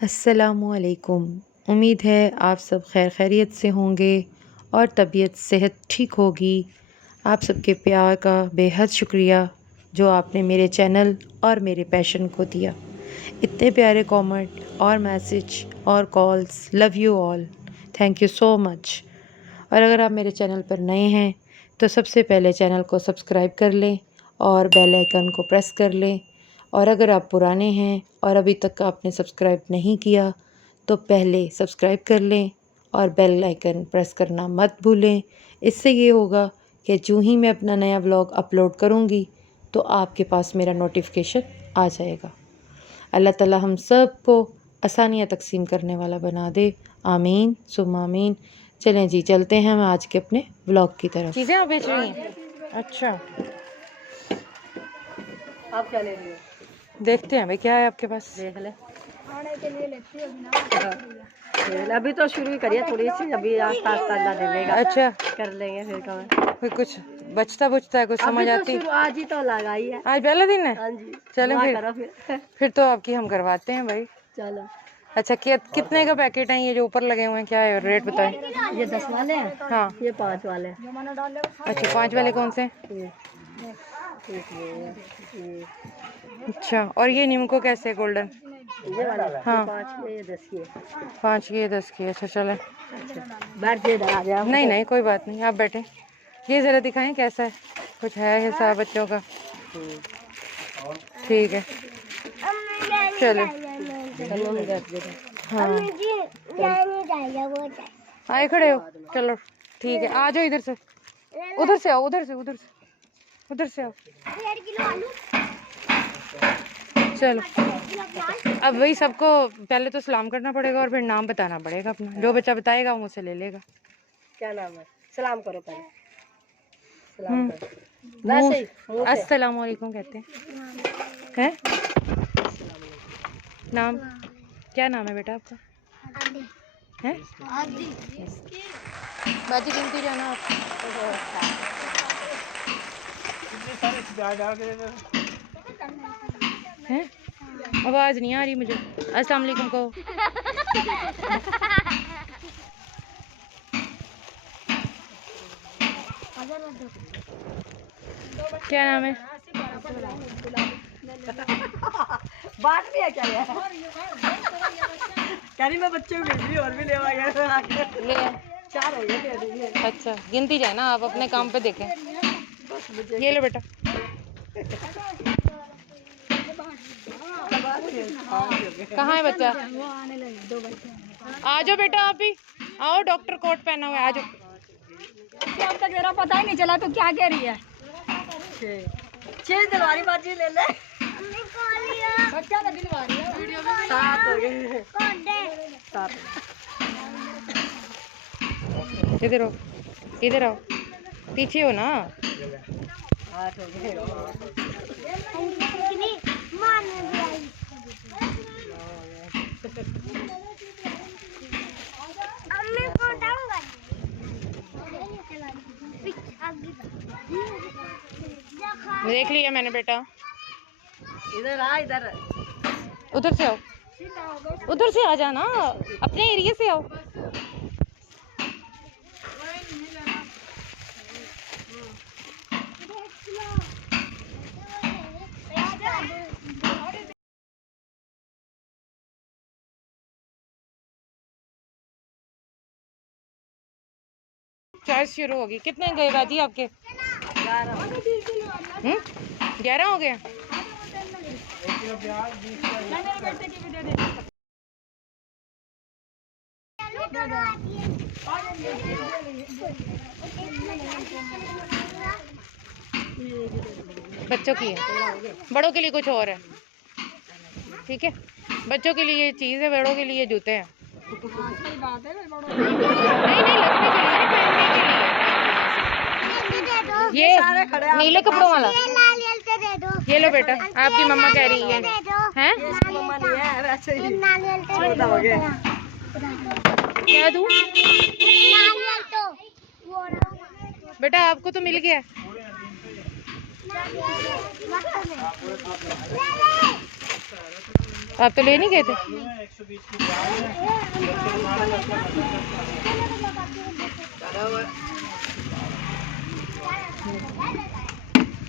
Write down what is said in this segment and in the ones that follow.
अस्सलामुअलैकुम। उम्मीद है आप सब खैर खैरियत से होंगे और तबीयत सेहत ठीक होगी। आप सबके प्यार का बेहद शुक्रिया जो आपने मेरे चैनल और मेरे पैशन को दिया। इतने प्यारे कमेंट और मैसेज और calls, love you all, thank you so much. और अगर आप मेरे चैनल पर नए हैं तो सबसे पहले चैनल को सब्सक्राइब कर लें और बेल आइकन को प्रेस कर लें। और अगर आप पुराने हैं और अभी तक आपने सब्सक्राइब नहीं किया तो पहले सब्सक्राइब कर लें और बेल आइकन प्रेस करना मत भूलें। इससे ये होगा कि जो ही मैं अपना नया व्लॉग अपलोड करूँगी तो आपके पास मेरा नोटिफिकेशन आ जाएगा। अल्लाह ताला हम सब को आसानियाँ तकसीम करने वाला बना दे। आमीन सुम्मा आमीन। चलें जी, चलते हैं हम आज के अपने व्लॉग की तरफ। चीज़ें आप बेच रही हैं? अच्छा, आप क्या ले रही हो? देखते हैं भाई क्या है आपके पास। देख ले। खाने के लिए लेती हो? अभी तो शुरू ही करिए थोड़ी सी, अभी आस्ता आस्ता अल्लाह दे देगा। अच्छा, कर लेंगे फिर कब। फिर कुछ बचता है, कुछ समझ आती? आज ही तो लगाई है। आज पहला दिन है? हाँ जी। चलें दुआ फिर। करो फिर तो आपकी हम करवाते हैं भाई। चलो। अच्छा, कितने का पैकेट है ये जो ऊपर लगे हुए हैं? क्या है रेट बताएं? ये 10 वाले हैं। हाँ, ये 5 वाले हैं। अच्छा 5 वाले कौन से? ये ये अच्छा, और ये नीमको कैसे है गोल्डन? ये वाला। हाँ, 5 के, ये 10 के। 5 की 10 की। अच्छा चलें। बैठ के आ जाओ। नहीं नहीं कोई बात नहीं, आप बैठे। ये ज़रा दिखाएं कैसा है, कुछ है हिसाब बच्चों का? ठीक है चलो। हाँ आए खड़े हो, चलो ठीक है। आ जाओ इधर से, उधर से आओ, उधर से आओ। चलो, अब वही सबको पहले तो सलाम करना पड़ेगा और फिर नाम बताना पड़ेगा अपना। जो बच्चा बताएगा वो मुझसे ले लेगा। क्या नाम है? सलाम करो पहले। सलाम करो। वैसे ही अस्सलाम वालेकुम कहते हैं। नाम क्या नाम है बेटा आपका? हैं? बाजी गिनती जाना आप। हैं? आवाज़ नहीं आ रही मुझे। अस्सलाम वालेकुम को। क्या नाम है? बात भी है क्या यार? कह रही मैं बच्चों को भेज रही और भी ले ले 4 हो गए। अच्छा गिनती जाए ना, आप अपने काम पे देखें। ये लो बेटा। कहाँ है बच्चा? आ जाओ बेटा, आप भी आओ। डॉक्टर कोट पहना हुआ है, आ जाओ। अब तक मेरा पता ही नहीं चला तो क्या कह रही है। 6 दिलवारी बाजी ले ले। बच्चा तो दिलवारी है। 7 हो गए। 7। इधर हो, इधर आओ, पीछे हो ना। 8 हो गए। देख लिया मैंने बेटा। इधर आ, इधर उधर से आओ, उधर से आ जाना, अपने एरिया से आओ। चार्ज शुरू होगी। कितने गए बाजी आपके? 11 हो गए। बच्चों की है, बड़ों के लिए कुछ और है। ठीक है, बच्चों के लिए ये चीज़ है, बड़ों के लिए जूते हैं। नहीं नहीं, लगने के लिए, पहनने के लिए। ये नीले कपड़ों वाला ये लो बेटा, आपकी मम्मा कह रही है। हैं? क्या दूँ बेटा? आपको तो मिल गया। आप तो ले नहीं गए थे।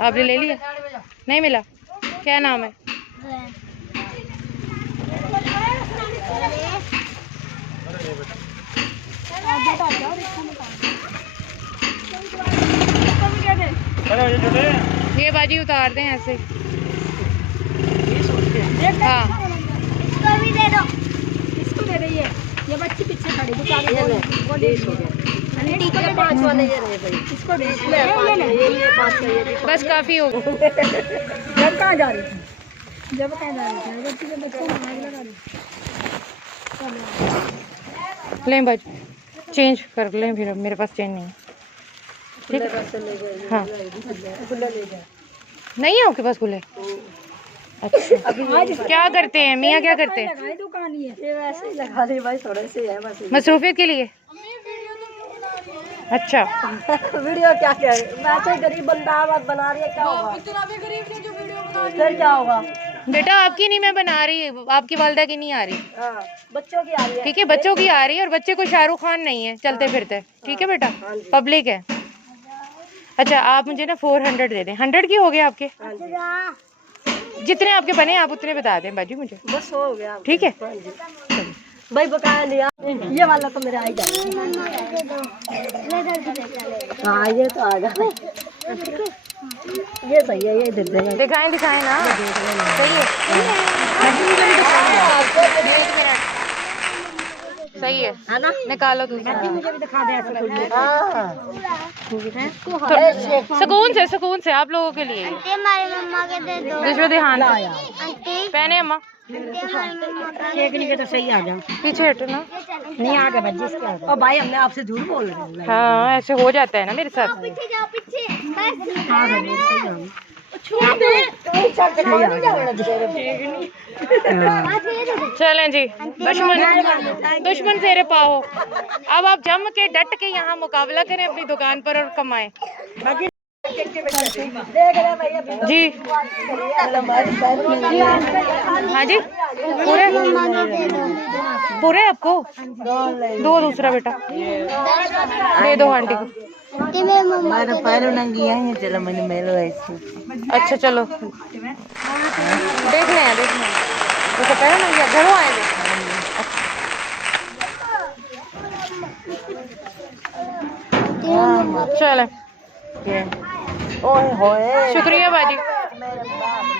आपने ले लिया? नहीं मिला? क्या नाम है? ये बाजी उतार दें ऐसे। हाँ इसको भी दे दो। इसको दे दो। ये बच्ची पीछे खड़ी पांच वाले ये रहे भाई। इसको बस काफी हो। जब कहाँ जा रही थी? जब कहाँ जा रही थी? बच्ची के बच्चे लगा रही। लें बाजी, चेंज कर लें फिर। अब मेरे पास चेंज नहीं है। ठीक है। हाँ नहीं है आपके पास खुले? अच्छा क्या करते हैं मियाँ, क्या करते हैं? दुकान ये वैसे ही लगा दी भाई, थोड़े से है बस। मसरूफियत के लिए। अच्छा वीडियो क्या क्या है? वैसे गरीब बंदा बना रही है, क्या होगा? इतना भी गरीब नहीं जो वीडियो बना रही है, फिर क्या होगा? बेटा आपकी नहीं मैं बना रही, आपकी वालदा की नहीं आ रही। बच्चों की आ रही है। ठीक है बच्चों की आ रही है, और बच्चे को शाहरुख खान नहीं है चलते फिरते। ठीक है बेटा, पब्लिक है। अच्छा आप मुझे ना 400 दे दें। 100 की हो गए आपके? जितने आपके बने आप उतने बता दें बाजी मुझे। बस हो गया। ठीक है भाई बकाया लिया। ये वाला तो मेरा आ जाए। हाँ ये तो आ गया। ये सही है, ये दे देना। दिखाएं दिखाएं ना। सही है सही है ना। निकालो दूसरा। मुझे भी दिखा दे ऐसे कोई। सुकून से आप लोगों के लिए। हमारी मम्मा के दे दो। दूसरा ध्यान पहने अम्मा। शेखनी के तो सही आ जाओ। पीछे हटो ना। नहीं आ गया भाई, जिसके आ गया। और भाई हमने आपसे झूठ बोल रहे हैं। हाँ ऐसे हो जाता है ना मेरे साथ। पीछे जाओ पीछे। आ गए। चलें जी, दुश्मन से पाओ। अब आप जम के डट के यहाँ मुकाबला करें अपनी दुकान पर और कमाएं। जी हाँ जी पूरे पूरे आपको दो। दूसरा बेटा दे दो आंटी को। पैरों नंगी है, चलो मैंने मेलो ऐसे। अच्छा चलो देखने हैं जैसे पैरों नंगी है। घरों आए थे। चले शुक्रिया बाजी।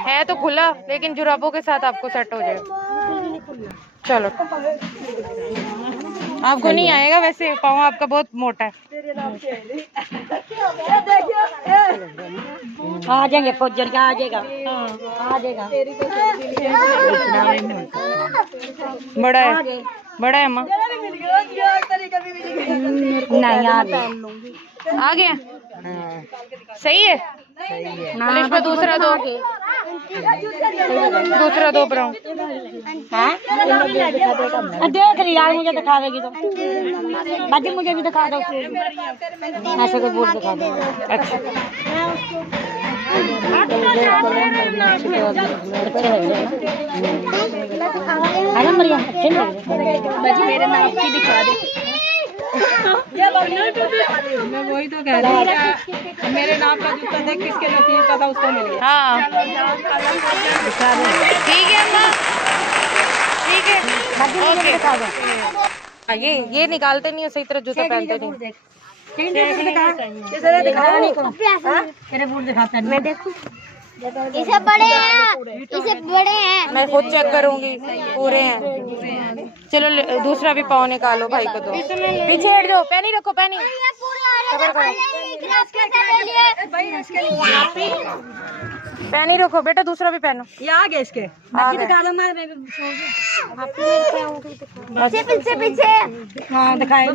है तो खुला लेकिन जुराबों के साथ आपको सेट हो जाए। चलो आपको नहीं आएगा वैसे, पाँव आपका बहुत मोटा है। आ जाएंगे फौजर का, आ जाएगा आ जाएगा। बड़ा है अम्मा। नहीं आ गया। सही है करिश्मा। दूसरा दो ब्राउन। देख रही यार, मुझे दिखा देगी तो बाजी, मुझे भी दिखा दो। ऐसे कोई बोल दिखा दो। अच्छा मेरे नाम की दिखा दे। मैं वही तो कह रही हूँ, मेरे नाम का जूता देख किसके नसीब का था उसको मिल गया। हाँ ठीक है अम्मा, ठीक है ओके। ये निकालते नहीं है सही तरह, जूता पहनते नहीं। मैं देखूं। इसे बड़े हैं, मैं खुद चेक करूंगी पूरे हैं। चलो दूसरा भी पाँव निकालो भाई को दो। पीछे हट जाओ, पैनी रखो पैनी। पैनी रखो बेटा, दूसरा भी पहनो। ये आ गया इसके। पीछे हाँ दिखाए।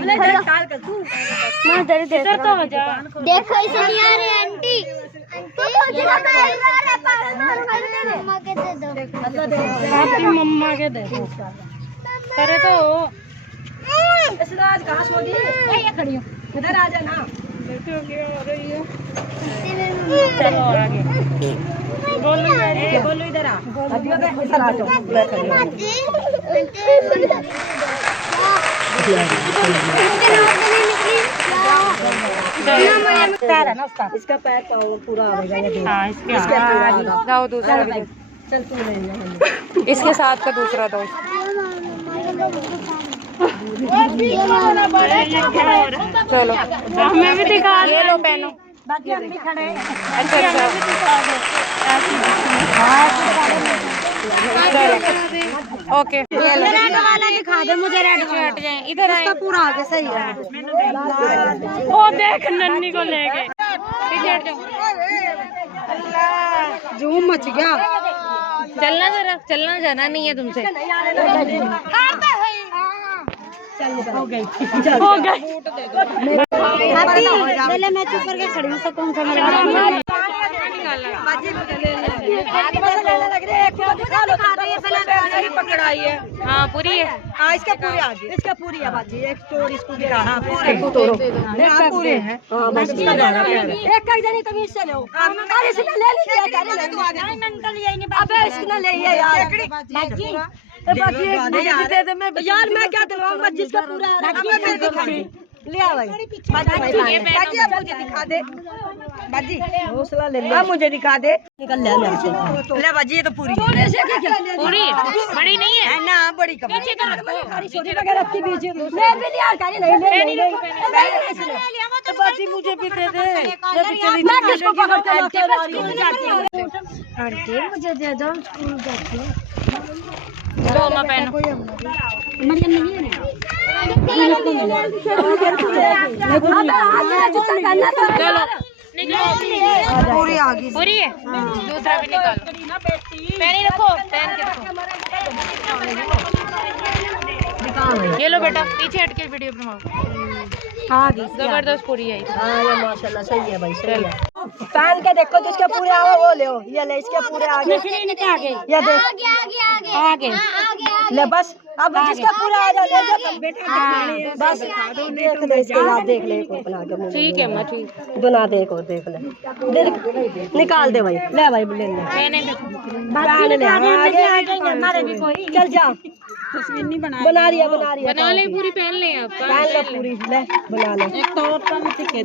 देखो इसे नहीं आ रहे आंटी। मम्मा के दे दो। करे तो आज कहाँ सो गई? खड़ी हो, इधर आ जाना। चलो आगे। बोलो इधर आ। इसका पैर पूरा आएगा। इसके जाओ दूसरा चल तू ले। इसके साथ का दूसरा दो। चलो हमें भी दिखा। ये लो पहनो। बाकी हम भी खड़े हैं। अच्छा अच्छा ओके। रेड वाला दिखा दे मुझे। रेड हट जाए इधर आए। पूरा आगे सही है। ओ देख नन्नी को ले गए। पीछे हट जाओ। जूम मच गया। चलना जरा, चलना जाना नहीं है तुमसे। हो गई। पहले मैं चुप करके खड़ी हूँ। कौन सा पकड़ाई है। हाँ पूरी है। हाँ इसका पूरे आगे। इसका पूरी है बाजी। एक तोड़ इसको गिरा। हाँ पूरे पूरे हैं। एक कर जानी तुम इससे लो। अरे इसने ले ली। अबे इसने ले लिया यार। बाकी यार मैं क्या दिलवाऊंगा जिसका पूरा ले आ भाई। बाजी आप मुझे दिखा दे। बाजी हौसला ले ले। मुझे दिखा दे। निकल ले ले बाजी। ये तो पूरी पूरी बड़ी नहीं है ना। बड़ी कब पीछे कर रखो। छोटी वगैरह की बीच ले भी लिया। नहीं बाजी मुझे भी दे दे। मैं किसको पकड़ के आंटी मुझे दे दो। स्कूल जाती हूँ। दो मैं पहनो। मरियम नहीं है चलो निकलो। पूरी आ गई। पूरी है। दूसरा भी निकालो। पहन ही रखो। पहन के रखो। ये लो बेटा। पीछे हट के वीडियो बनाओ। जबरदस्त पूरी है। हाँ ये माशाल्लाह सही है भाई। सही है। पहन के देखो जिसके पूरे आगे वो ले। ये ले इसके पूरे आगे। ये देख आगे ले बस। अब जिसका पूरा आ जा ले जा बस। देख ले इसके बाद देख ले। बना के ठीक है मैं ठीक बना दे। को देख ले। निकाल दे भाई। ले भाई ले ले। हमारे भी कोई। चल जा। बना रही है बना ले पूरी। पहन ले आप। पहन ले पूरी। ले बना ले। एक तो और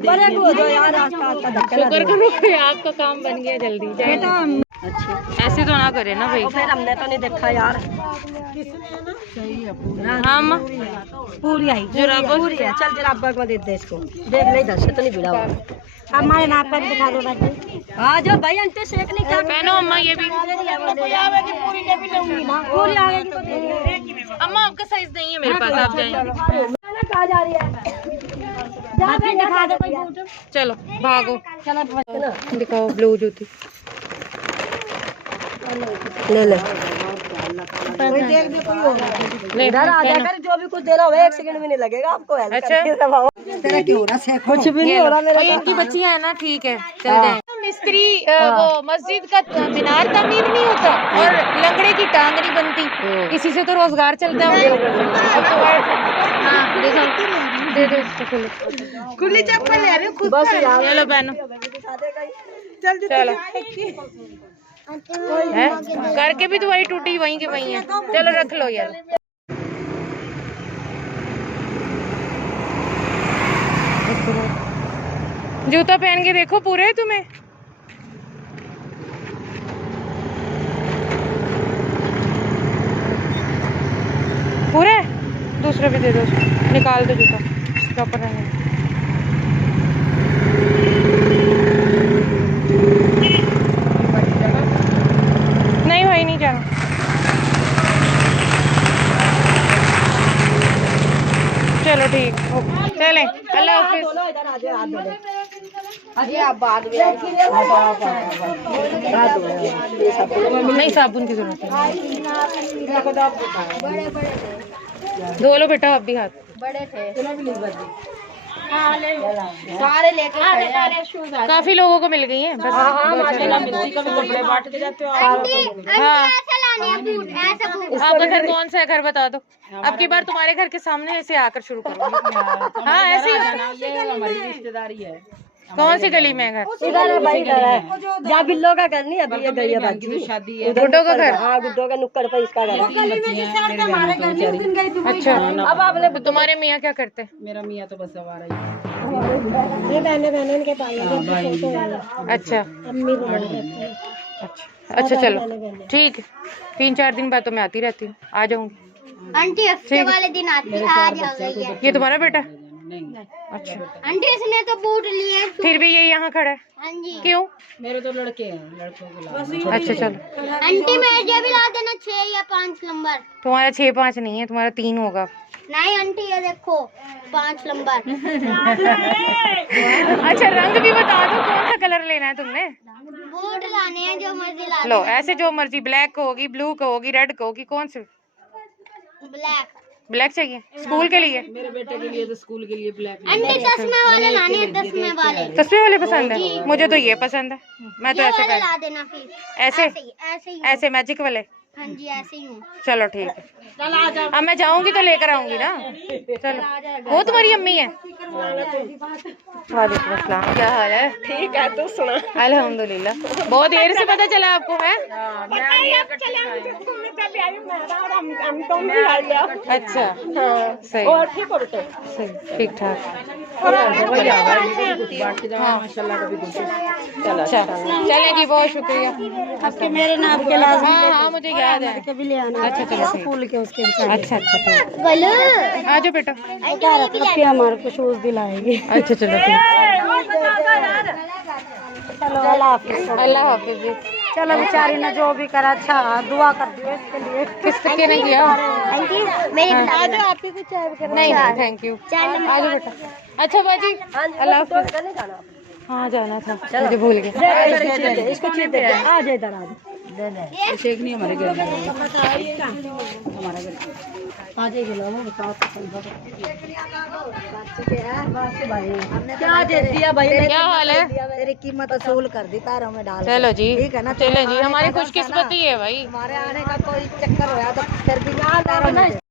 बड़े को जो यार रास्ता का धक्का शुक्र करो कि आपका काम बन गया जल्दी। अच्छा ऐसे तो ना करे ना भाई। फिर हमने तो नहीं देखा यार। हम पूरी आई। पूरी है। चल जरा अब्बा को दे दे इसको। देख ले इधर से तो नहीं भिड़ा हुआ। हमारे नाक पर दिखा दो बाजी। हाँ जो भाई अंते सेक नहीं क्या पहनो अम्मा। ये भी पूरी ने भी लूंगी ना। पूरी आएगी तो दे दे। अम्मा आपका साइज नहीं है मेरे पास। आप जाएं। कहाँ जा रही है? जा फिर दिखा दो कोई बूट। चलो भागो। चलो दिखाओ ब्लू जूती। ले ले। ले इधर आ जाकर जो भी कुछ देना हो 1 सेकंड भी नहीं लगेगा आपको। अच्छा तेरा क्या हो रहा है? कुछ भी नहीं हो रहा मेरा। इनकी बच्चियां है ना। ठीक है चल जाए। मिस्त्री वो मस्जिद का मीनार तामीर नहीं होता और लंगड़े की टांग नहीं बनती। इसी से तो रोजगार चलता है। हाँ देखो दे दो इसको। खुली चप्पल ले रहे खुद बस यार। चलो पहनो। चलो है करके भी तो वही टूटी वहीं के वहीं है। चलो रख लो यार। जूता पहन के देखो पूरे है तुम्हें। पूरे दूसरा भी दे दो। निकाल दो जूता प्रॉपर रहने। नहीं भाई नहीं जाना। चलो ठीक चले। अल्लाह हाफिज। नहीं साबुन की जरूरत है। धो लो बेटा आप भी हाथ। बड़े थे सारे लेके काफी लोगों को मिल गई है बस। आपका घर कौन सा है? घर बता दो। अब की बार तुम्हारे घर के सामने ऐसे आकर शुरू करो। हाँ ऐसे ही हमारी रिश्तेदारी है। कौन सी गली में है घर? इधर है भाई, इधर है जहाँ बिल्लो का घर नहीं, अभी ये गई है बाजी शादी है। गुड्डो का घर? हाँ, गुड्डो का नुक्कड़ पे इसका घर है। अच्छा, अब आपने तुम्हारे मियाँ क्या करते हैं? मेरा मियाँ तो बस आवारा ही ये बहने बहने के पास अच्छा अच्छा चलो ठीक है, 3-4 दिन बाद तो मैं आती रहती हूँ, आ जाऊंगी। आंटी हफ्ते वाले दिन आती आ जाएगी। ये तुम्हारा बेटा? नहीं। अच्छा, आंटी इसने तो बूट लिए। फिर भी ये यहाँ खड़ा है, हाँ जी। क्यों? मेरे तो लड़के हैं, लड़कों को ला। अच्छा चलो, आंटी मुझे भी ला देना 6 या 5 नंबर। तुम्हारा 6-5 नहीं है, तुम्हारा 3 होगा। नहीं आंटी ये देखो 5 नंबर। अच्छा रंग भी बता दो, कौन सा कलर लेना है तुमने? बूट लाने हैं जो मर्जी ला लो ऐसे जो मर्जी, ब्लैक को होगी, ब्लू को होगी, रेड को होगी, कौन से? ब्लैक। ब्लैक चाहिए स्कूल के लिए? मेरे बेटे के लिए तो स्कूल के लिए ब्लैक। आंटी 10वें वाले लाने हैं 10वें वाले। 10वें वाले पसंद है? मुझे तो ये पसंद है, मैं तो ये ऐसे वाले ला देना फिर। ऐसे ऐसे ही ऐसे मैजिक वाले। हाँ जी ऐसे ही हूँ। चलो ठीक है, अब मैं जाऊंगी तो लेकर आऊंगी ना। चलो, वो तुम्हारी अम्मी है? वालेकुम अस्सलाम, क्या हाल है? ठीक है, तू सुना। अल्हम्दुलिल्लाह, बहुत देर से पता चला आपको है? अच्छा सही, सही, ठीक ठाक। अच्छा चलें जी, बहुत शुक्रिया। आपके मेरे नाम के लाजमी हाँ हाँ मुझे याद है। कभी ले आना। अच्छा चलो ठीक। फूल के उसके अच्छा अच्छा ठीक, बोलो आ जाओ बेटा। आपके हमारे को शूज दिलाएगी। अच्छा चलो ठीक, चलो अल्लाह हाफिज। अल्लाह हाफिज जी। चलो बेचारी ने जो भी करा, अच्छा दुआ कर दियो इसके लिए। किस तरीके ने किया? आंटी मेरी आज आप ही को चाय वगैरह नहीं नहीं थैंक यू, आ जाओ बेटा। अच्छा बाजी, अल्लाह हाफिज। हाँ जाना था, मुझे भूल गया। इसको चीज दे, आ जा इधर, आ जा। शेख नहीं हमारे घर में। आ जाएगी ना वो क्या दे दिया भाई? क्या हाल है? तेरी कीमत असूल कर दी पैरों में डाल। चलो जी, ठीक है ना? चलो जी, हमारी खुशकिस्मती है भाई। हमारे आने का कोई चक्कर होया तो फिर भी पैरों में